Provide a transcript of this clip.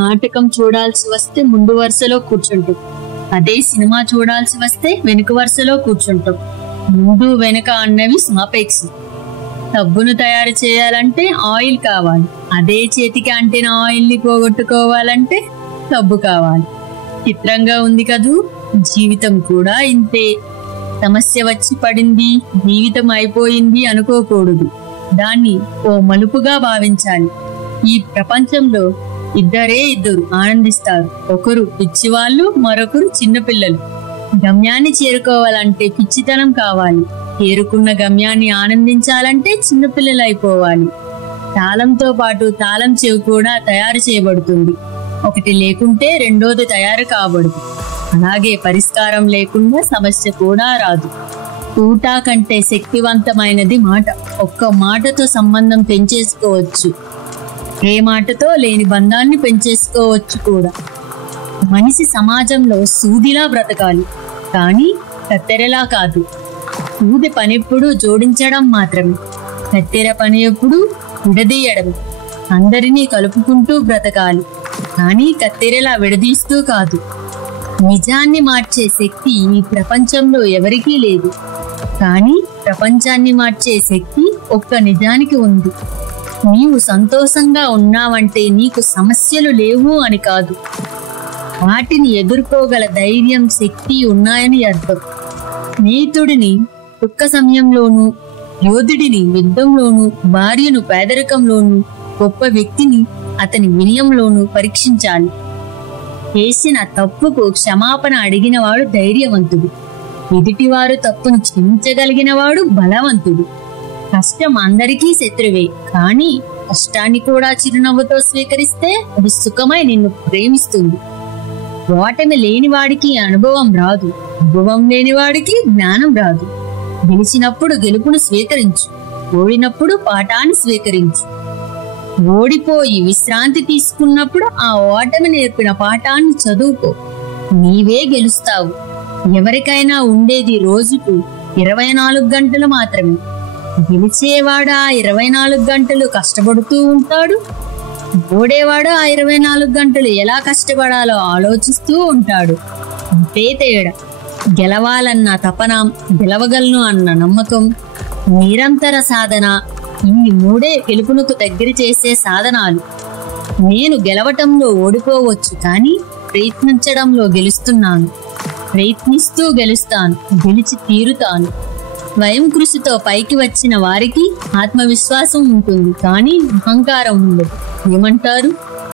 నాటకం చూడాల్సి వస్తే ముందు వరుసలో కూర్చుంటాం. అదే సినిమా చూడాల్సి వస్తే వెనుక వరుసలో కూర్చుంటాం. ముందు వెనుక అన్నవి సాపేక్షం. సబ్బును తయారు చేయాలంటే ఆయిల్ కావాలి. అదే చేతికి అంటిన ఆయిల్ ని పోగొట్టుకోవాలంటే సబ్బు కావాలి. చిత్రంగా ఉంది కదూ. జీవితం కూడా ఇంతే. సమస్య వచ్చి పడింది, జీవితం అయిపోయింది అనుకోకూడదు. దాన్ని ఓ మలుపుగా భావించాలి. ఈ ప్రపంచంలో ఇద్దరు ఆనందిస్తారు. ఒకరు పిచ్చివాళ్ళు, మరొకరు చిన్నపిల్లలు. గమ్యాన్ని చేరుకోవాలంటే పిచ్చితనం కావాలి. చేరుకున్న గమ్యాన్ని ఆనందించాలంటే చిన్నపిల్లలు అయిపోవాలి. తాళంతో పాటు తాళం చెవి కూడా తయారు చేయబడుతుంది. ఒకటి లేకుంటే రెండోది తయారు కాబడదు. అలాగే పరిష్కారం లేకుండా సమస్య కూడా రాదు. తూటా కంటే శక్తివంతమైనది మాట. ఒక్క మాటతో సంబంధం పెంచేసుకోవచ్చు. ఏ మాటతో లేని బంధాన్ని పెంచేసుకోవచ్చు కూడా. మనిషి సమాజంలో సూదిలా బ్రతకాలి, కానీ కత్తెరలా కాదు. సూది పనెప్పుడు జోడించడం మాత్రమే, కత్తెర పని ఎప్పుడు విడదీయడం. అందరినీ కలుపుకుంటూ బ్రతకాలి, కానీ కత్తెరలా విడదీస్తూ కాదు. నిజాన్ని మార్చే శక్తి ఈ ప్రపంచంలో ఎవరికీ లేదు, కానీ ప్రపంచాన్ని మార్చే శక్తి ఒక్క నిజానికి ఉంది. నీవు సంతోషంగా ఉన్నావంటే నీకు సమస్యలు లేవు అని కాదు, వాటిని ఎదుర్కోగల ధైర్యం, శక్తి ఉన్నాయని అర్థం. స్నేహితుడిని దుఃఖ సమయంలోనూ, యోధుడిని యుద్ధంలోనూ, భార్యను పేదరికంలోనూ, గొప్ప వ్యక్తిని అతని వినయంలోనూ పరీక్షించాలి. చేసిన తప్పుకు క్షమాపణ అడిగినవాడు ధైర్యవంతుడు. ఎదుటివారు తప్పును క్షమించగలిగినవాడు బలవంతుడు. కష్టం అందరికీ శత్రువే, కానీ కష్టాన్ని కూడా చిరునవ్వుతో స్వీకరిస్తే అది సుఖమై నిన్ను ప్రేమిస్తుంది. ఓటమి లేనివాడికి అనుభవం రాదు, అనుభవం లేనివాడికి జ్ఞానం రాదు. గెలిచినప్పుడు గెలుపును స్వీకరించు, ఓడినప్పుడు పాఠాన్ని స్వీకరించు. ఓడిపోయి విశ్రాంతి తీసుకున్నప్పుడు ఆ ఓటమి నేర్పిన పాఠాన్ని చదువుకో. నీవే గెలుస్తావు. ఎవరికైనా ఉండేది రోజుకు 24 గంటలు మాత్రమే. గెలిచేవాడు ఆ 24 గంటలు కష్టపడుతూ ఉంటాడు. ఓడేవాడు ఆ 24 గంటలు ఎలా కష్టపడాలో ఆలోచిస్తూ ఉంటాడు. అంతే తేడా. గెలవాలన్న తపన, గెలవగలను అన్న నమ్మకం, నిరంతర సాధన, ఇన్ని మూడే గెలుపునకు దగ్గర చేసే సాధనాలు. నేను గెలవటంలో ఓడిపోవచ్చు, కానీ ప్రయత్నించడంలో గెలుస్తున్నాను. ప్రయత్నిస్తూ గెలుస్తాను, గెలిచి తీరుతాను. స్వయం కృషితో పైకి వచ్చిన వారికి ఆత్మవిశ్వాసం ఉంటుంది, కానీ అహంకారం ఉండదు. ఏమంటారు?